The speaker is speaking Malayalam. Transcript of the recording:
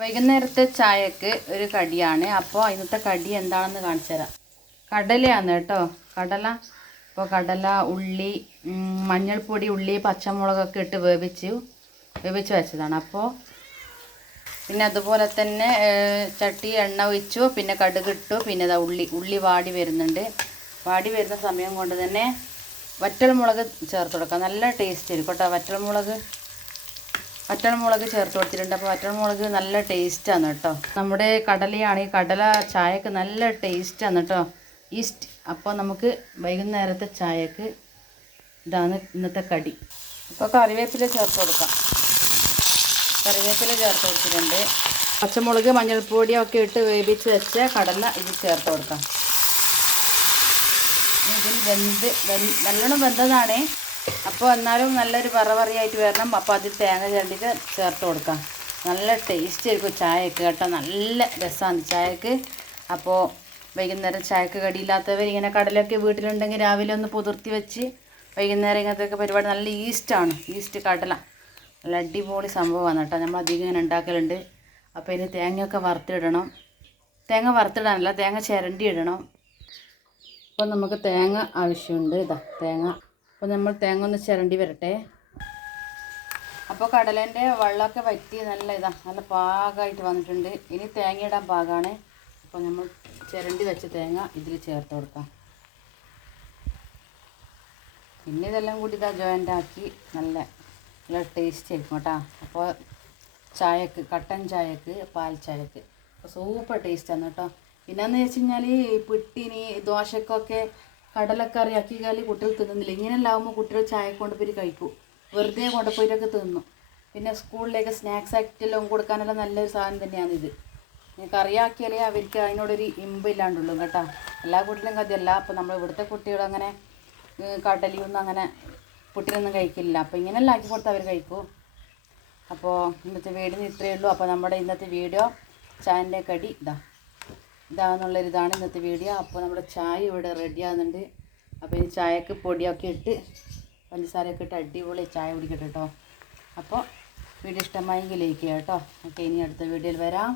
വൈകുന്നേരത്തെ ചായക്ക് ഒരു കടിയാണ്. അപ്പോൾ ഇന്നത്തെ കടി എന്താണെന്ന് കാണിച്ചു തരാം. കടലയാണ് കേട്ടോ, കടല. അപ്പോൾ കടല, ഉള്ളി, മഞ്ഞൾപ്പൊടി, ഉള്ളി, പച്ചമുളകൊക്കെ ഇട്ട് വേവിച്ച് വെച്ചതാണ്. അപ്പോൾ പിന്നെ അതുപോലെ തന്നെ ചട്ടി എണ്ണ ഒഴിച്ചു, പിന്നെ കടുകിട്ടു, പിന്നെ ഇതാ ഉള്ളി വാടി വരുന്നുണ്ട്. വാടി വരുന്ന സമയം കൊണ്ട് തന്നെ വറ്റൽമുളക് ചേർത്ത് കൊടുക്കാം. നല്ല ടേസ്റ്റ് ആയിരിക്കും കേട്ടോ. വറ്റൽമുളക് ചേർത്ത് കൊടുത്തിട്ടുണ്ട്. അപ്പോൾ വറ്റൽമുളക് നല്ല ടേസ്റ്റാണ് കേട്ടോ. നമ്മുടെ കടലയാണ്, ഈ കടല ചായക്ക് നല്ല ടേസ്റ്റാണ് കേട്ടോ. ഈസ്റ്റ്. അപ്പോൾ നമുക്ക് വൈകുന്നേരത്തെ ചായക്ക് ഇതാണ് ഇന്നത്തെ കടി. അപ്പോൾ കറിവേപ്പില ചേർത്ത് കൊടുക്കാം. കറിവേപ്പില ചേർത്ത് കൊടുത്തിട്ടുണ്ട്. പച്ചമുളക്, മഞ്ഞൾപ്പൊടിയൊക്കെ ഇട്ട് വേവിച്ച് വെച്ച കടല ഇതിൽ ചേർത്ത് കൊടുക്കാം. ഇതിൽ നല്ലോണം വെന്തതാണ്. അപ്പോൾ എന്നാലും നല്ലൊരു പറവറിയായിട്ട് വരണം. അപ്പോൾ അതിൽ തേങ്ങ ചേർത്തിട്ട് ചേർത്ത് കൊടുക്കാം. നല്ല ടേസ്റ്റ് ആയിരിക്കും ചായക്ക് കേട്ടോ. നല്ല രസമാണ് ചായക്ക്. അപ്പോൾ വൈകുന്നേരം ചായക്ക് കടിയില്ലാത്തവർ ഇങ്ങനെ കടലൊക്കെ വീട്ടിലുണ്ടെങ്കിൽ രാവിലെ ഒന്ന് പുതിർത്തി വെച്ച് വൈകുന്നേരം ഇങ്ങനത്തെയൊക്കെ പരിപാടി. നല്ല ഈസ്റ്റാണ്, ഈസ്റ്റ് കടല. നല്ല അടിപൊളി സംഭവമാണ് കേട്ടോ. നമ്മൾ അധികം ഇങ്ങനെ ഉണ്ടാക്കലുണ്ട്. അപ്പോൾ ഇനി തേങ്ങയൊക്കെ വറുത്തിടണം. തേങ്ങ വറുത്തിടാനല്ല, തേങ്ങ ചിരണ്ടി ഇടണം. അപ്പോൾ നമുക്ക് തേങ്ങ ആവശ്യമുണ്ട്. ഇതാ തേങ്ങ. അപ്പോൾ നമ്മൾ തേങ്ങ ഒന്ന് ചിരണ്ടി വരട്ടെ. അപ്പോൾ കടലേൻ്റെ വെള്ളമൊക്കെ വറ്റി നല്ല പാകമായിട്ട് വന്നിട്ടുണ്ട്. ഇനി തേങ്ങ ഇടാൻ പാകമാണ്. അപ്പോൾ നമ്മൾ ചിരണ്ടി വെച്ച തേങ്ങ ഇതിൽ ചേർത്ത് കൊടുക്കാം. പിന്നെ ഇതെല്ലാം കൂടി ഇതാ ജോയിൻ്റ് ആക്കി നല്ല ടേസ്റ്റ് ആയിരിക്കും കേട്ടോ. അപ്പോൾ ചായക്ക്, കട്ടൻ ചായക്ക്, പാൽ ചായക്ക് അപ്പോൾ സൂപ്പർ ടേസ്റ്റാണ് കേട്ടോ. പിന്നെയെന്ന് വെച്ച് കഴിഞ്ഞാൽ പിട്ടിന്, ദോശക്കൊക്കെ കടലക്കറി ആക്കിയാൽ കുട്ടികൾ തിന്നുന്നില്ല. ഇങ്ങനെയെല്ലാം ആകുമ്പോൾ കുട്ടികൾ ചായ കൊണ്ടുപോയി കഴിക്കും. വെറുതെ കൊണ്ടുപോയിട്ടൊക്കെ തിന്നും. പിന്നെ സ്കൂളിലേക്ക് സ്നാക്സ് ആക്കിയിട്ടെല്ലാം കൊടുക്കാനെല്ലാം നല്ലൊരു സാധനം തന്നെയാണിത്. കറിയാക്കിയാലേ അവർക്ക് അതിനോടൊരു ഇമ്പില്ലാണ്ടുള്ളൂ കേട്ടോ. എല്ലാ കുട്ടികളും കഥയല്ല. അപ്പോൾ നമ്മൾ ഇവിടുത്തെ കുട്ടികളങ്ങനെ കടലിയൊന്നും അങ്ങനെ കുട്ടികളൊന്നും കഴിക്കില്ല. അപ്പോൾ ഇങ്ങനെയെല്ലാം ആക്കി കൊടുത്താൽ അവർ കഴിക്കും. അപ്പോൾ ഇന്നത്തെ വീഡിയോ ഇത്രയേ ഉള്ളൂ. അപ്പോൾ നമ്മുടെ ഇന്നത്തെ വീഡിയോ ചായൻ്റെ കടി ഇതാണെന്നുള്ളൊരിതാണ് ഇന്നത്തെ വീഡിയോ. അപ്പോൾ നമ്മുടെ ചായ ഇവിടെ റെഡി ആകുന്നുണ്ട്. അപ്പോൾ ഈ ചായക്ക് പൊടിയൊക്കെ ഇട്ട് പഞ്ചസാരയൊക്കെ ഇട്ട് അടിപൊളി ചായ കുടിക്കട്ടെ കേട്ടോ. അപ്പോൾ വീഡിയോ ഇഷ്ടമായെങ്കിൽ ലൈക്ക് ചെയ്യാം കേട്ടോ. ഓക്കെ, ഇനി അടുത്ത വീഡിയോയിൽ വരാം.